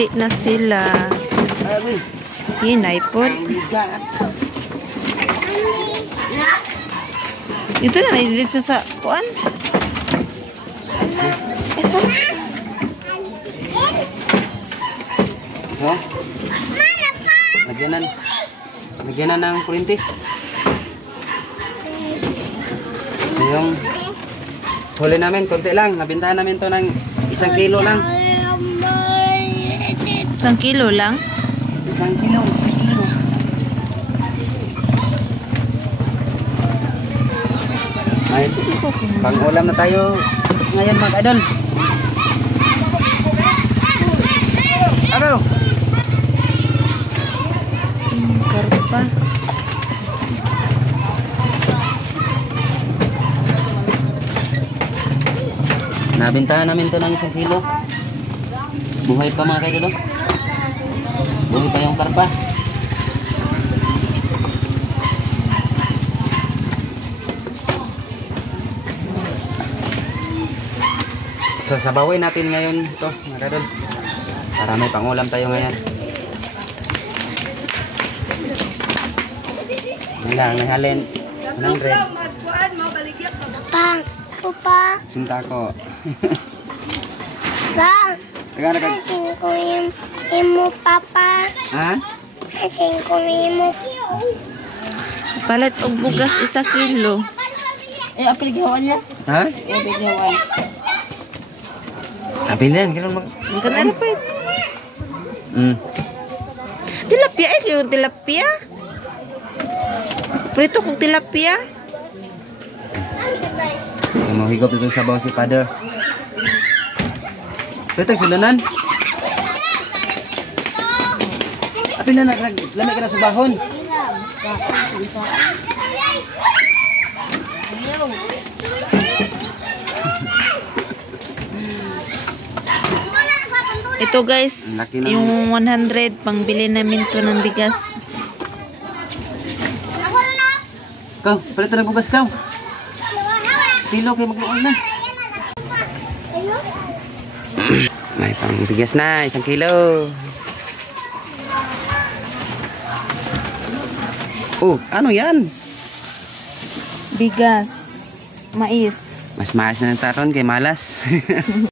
Dili na sila. Hinay po. Ito na naidiritso sa kuan. Oh. Lagyanan ng kurinti. So yung huli namin, konti lang. Nabintahan namin to ng 1 kilo lang. 1 kilo lang? 1 kilo. Ay, pang-ulam na tayo ngayon mga idol. Ano? Karpa. Nabintahan namin to ng 1 kilo. Buhay pa mga idol. Buhay pa yung karpa. So sabawin natin ngayon to mga idol. Para may pangulam tayo ngayon. Lang nahalin 100. Pang, kupa. Cinta ko. Bang. Taga Asin ko yung imo papa. Ha? Asin ko imo. Palit og bugas 1 kilo. Apil gawan niya. Ha? Apil gawan. Abilin, ganun mag... Kanara pa. Tilapia yung tilapia. Prito kong tilapia. Mahigop ito sa sabaw si father. Pwede sulanan. Apil na lamig ka na sa bahon. Ito guys, yung 100 pangbili namin to ng bigas. Kau, palit na bugas kau. Kilo kayo magluoy na. May pang bigas na, 1 kilo. Oh, ano yan? Bigas, mais. Mas maas na ng taron kay malas.